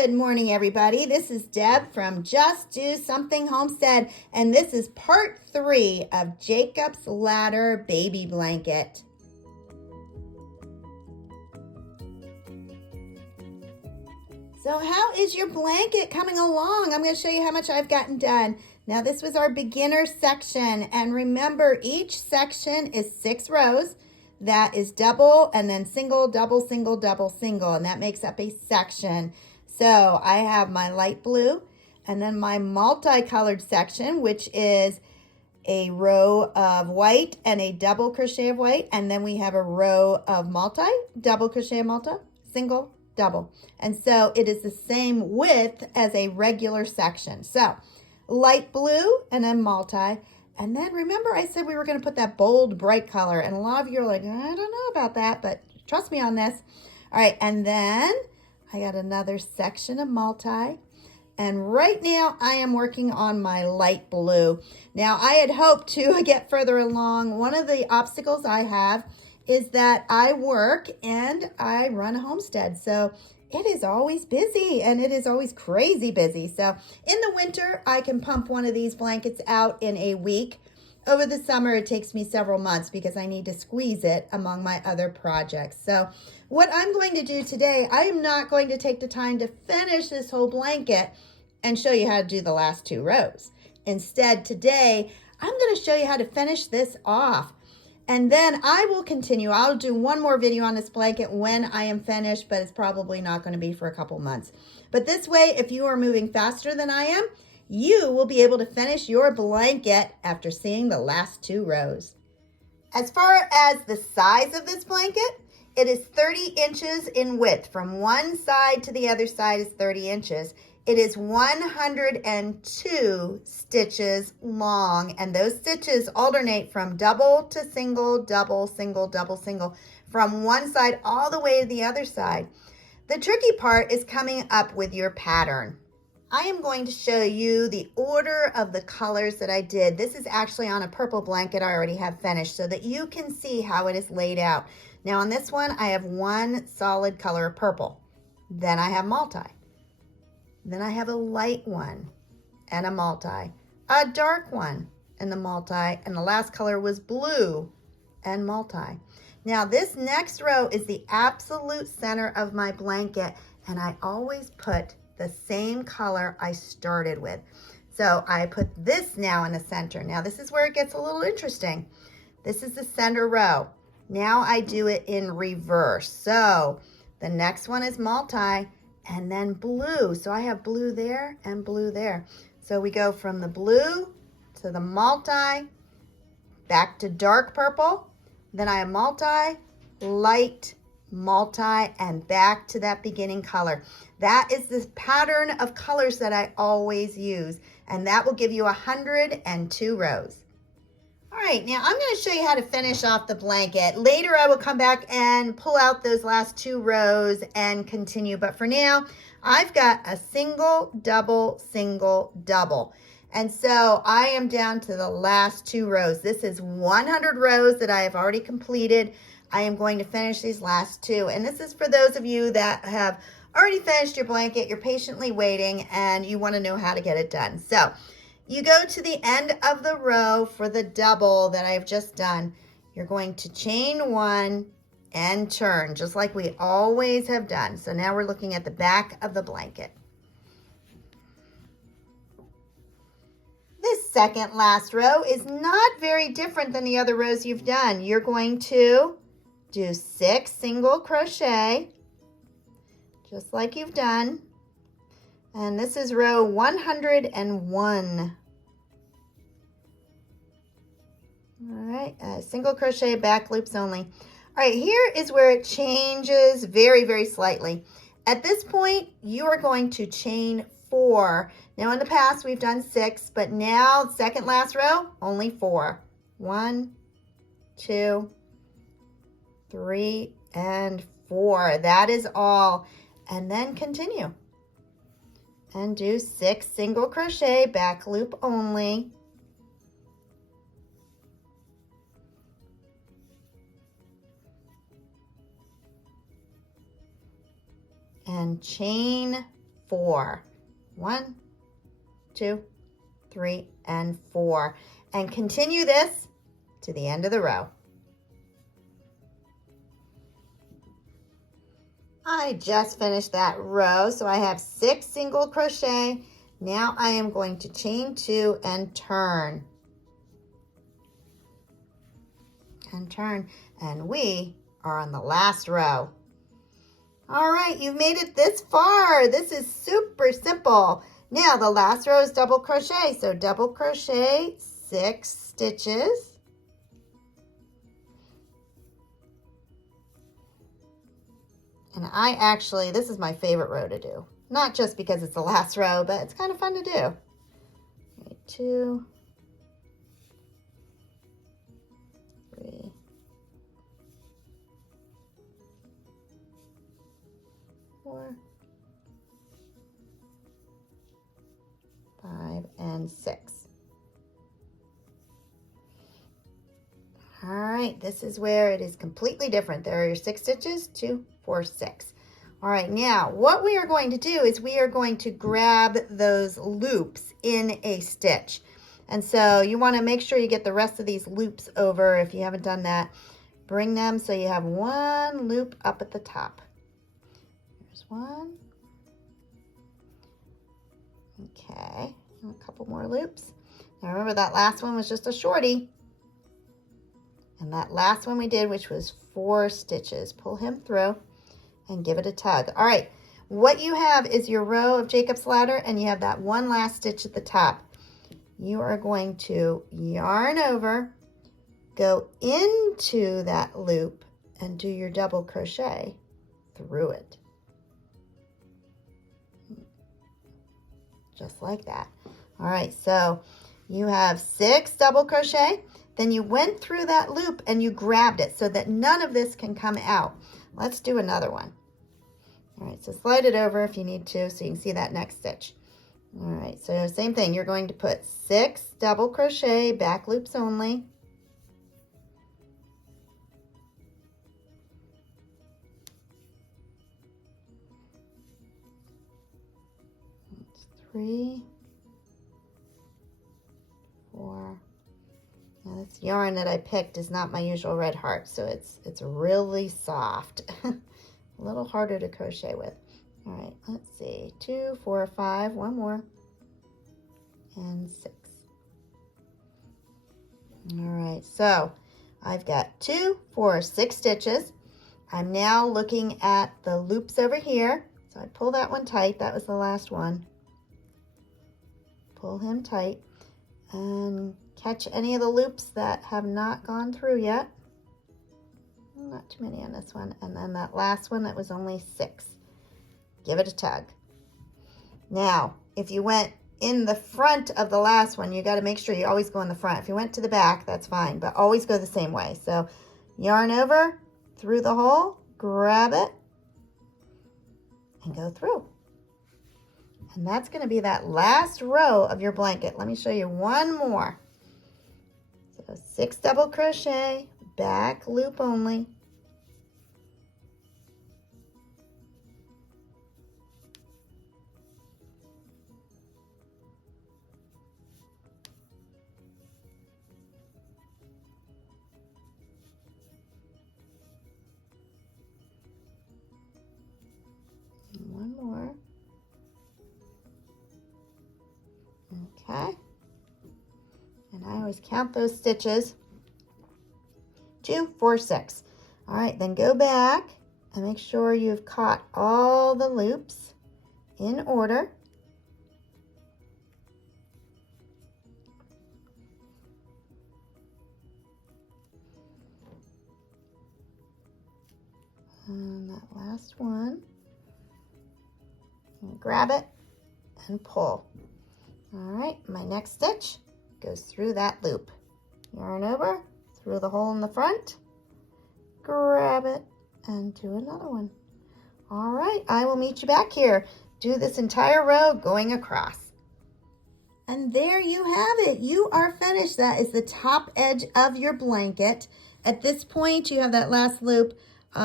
Good morning, everybody. This is Deb from Just Do Something Homestead, and this is part 3 of Jacob's Ladder Baby Blanket. So how is your blanket coming along? I'm going to show you how much I've gotten done. Now, this was our beginner section, and remember, each section is 6 rows. That is double, and then single, double, single, double, single, and that makes up a section. So I have my light blue, and then my multicolored section, which is a row of white and a double crochet of white, and then we have a row of double crochet multi, single, double. And so it is the same width as a regular section. So light blue and then multi. And then remember I said we were going to put that bold, bright color. And a lot of you are like, I don't know about that, but trust me on this. All right, and then I got another section of multi. And right now I am working on my light blue. Now I had hoped to get further along. One of the obstacles I have is that I work and I run a homestead. So it is always busy and it is always crazy busy. So in the winter, I can pump one of these blankets out in a week. Over the summer, it takes me several months because I need to squeeze it among my other projects. So what I'm going to do today, I am not going to take the time to finish this whole blanket and show you how to do the last 2 rows. Instead, today, I'm going to show you how to finish this off. And then I will continue. I'll do one more video on this blanket when I am finished, but it's probably not going to be for a couple months. But this way, if you are moving faster than I am, you will be able to finish your blanket after seeing the last 2 rows. As far as the size of this blanket, it is 30 inches in width. From one side to the other side is 30 inches. It is 102 stitches long, and those stitches alternate from double to single, double, single, double, single, from one side all the way to the other side. The tricky part is coming up with your pattern. I am going to show you the order of the colors that I did. This is actually on a purple blanket I already have finished so that you can see how it is laid out. Now on this one, I have one solid color of purple. Then I have multi. Then I have a light one and a multi, a dark one and the multi, and the last color was blue and multi. Now this next row is the absolute center of my blanket, and I always put the same color I started with. So I put this now in the center. Now this is where it gets a little interesting. This is the center row. Now I do it in reverse. So the next one is multi, and then blue. So I have blue there and blue there. So we go from the blue to the multi, back to dark purple. Then I have multi, light, multi, and back to that beginning color. That is this pattern of colors that I always use, and that will give you 102 rows. All right, now I'm going to show you how to finish off the blanket. Later, I will come back and pull out those last 2 rows and continue. But for now, I've got a single, double, single, double. And so I am down to the last 2 rows. This is 100 rows that I have already completed. I am going to finish these last 2. And this is for those of you that have already finished your blanket, you're patiently waiting, and you want to know how to get it done. So you go to the end of the row for the double that I've just done. You're going to chain 1 and turn, just like we always have done. So now we're looking at the back of the blanket. This second last row is not very different than the other rows you've done. You're going to do 6 single crochet, just like you've done. And this is row 101. All right, single crochet, back loops only. All right, here is where it changes very, very slightly. At this point, you are going to chain 4. Now in the past, we've done 6, but now, second last row, only 4. 1, 2, 3, and 4. That is all. And then continue. And do 6 single crochet, back loop only. And chain 4. 1, 2, 3, and 4. And continue this to the end of the row. I just finished that row, so I have 6 single crochet. Now I am going to chain 2 and turn. And turn, and we are on the last row. All right, you've made it this far. This is super simple. Now the last row is double crochet, so double crochet 6 stitches. And this is my favorite row to do. Not just because it's the last row, but it's kind of fun to do. Okay, 2, 3, 4, 5, and 6. All right, this is where it is completely different. There are your 6 stitches, 2, 4, 6. All right, now what we are going to do is we are going to grab those loops in a stitch. And so you want to make sure you get the rest of these loops over. If you haven't done that, bring them so you have 1 loop up at the top. There's 1. Okay, a couple more loops. Now remember that last one was just a shorty. And that last one we did, which was 4 stitches. Pull him through and give it a tug. All right, what you have is your row of Jacob's ladder, and you have that one last stitch at the top. You are going to yarn over, go into that loop, and do your double crochet through it. Just like that. All right, so you have 6 double crochet. Then you went through that loop and you grabbed it so that none of this can come out. Let's do another one. All right, so slide it over if you need to so you can see that next stitch. All right, so same thing. You're going to put 6 double crochet, back loops only. That's 3, 4. Now this yarn that I picked is not my usual red heart, so it's really soft. A little harder to crochet with. All right, let's see. 2, 4, 5, 1 more, and 6. All right, so I've got 2, 4, 6 stitches. I'm now looking at the loops over here. So I pull that one tight. That was the last one. Pull him tight and catch any of the loops that have not gone through yet. Not too many on this one. And then that last one that was only 6. Give it a tug. Now, if you went in the front of the last one, you got to make sure you always go in the front. If you went to the back, that's fine, but always go the same way. So yarn over through the hole, grab it, and go through. And that's going to be that last row of your blanket. Let me show you one more. So 6 double crochet, back loop only. And one more. Okay. And I always count those stitches. 2, 4, 6. All right, then go back and make sure you've caught all the loops in order. And that last one, and grab it and pull. All right, my next stitch goes through that loop. Yarn over, through the hole in the front, grab it, and do another one. All right, I will meet you back here. Do this entire row going across. And there you have it. You are finished. That is the top edge of your blanket. At this point, you have that last loop.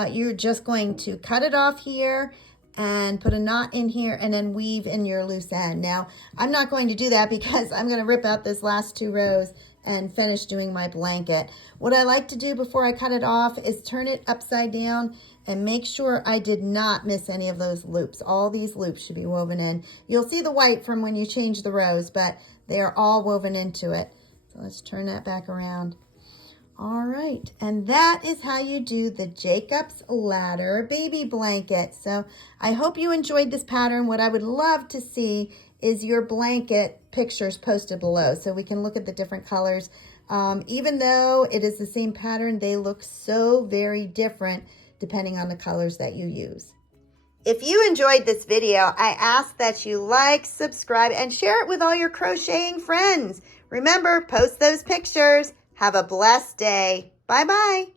You're just going to cut it off here and put a knot in here and then weave in your loose end. Now, I'm not going to do that because I'm going to rip out this last 2 rows and finish doing my blanket. What I like to do before I cut it off is turn it upside down and make sure I did not miss any of those loops. All these loops should be woven in. You'll see the white from when you change the rows, but they are all woven into it. So let's turn that back around. All right, and that is how you do the Jacob's Ladder baby blanket. So I hope you enjoyed this pattern. What I would love to see is your blanket pictures posted below so we can look at the different colors. Even though it is the same pattern, they look so very different depending on the colors that you use. If you enjoyed this video, I ask that you like, subscribe, and share it with all your crocheting friends. Remember, post those pictures. Have a blessed day. Bye-bye.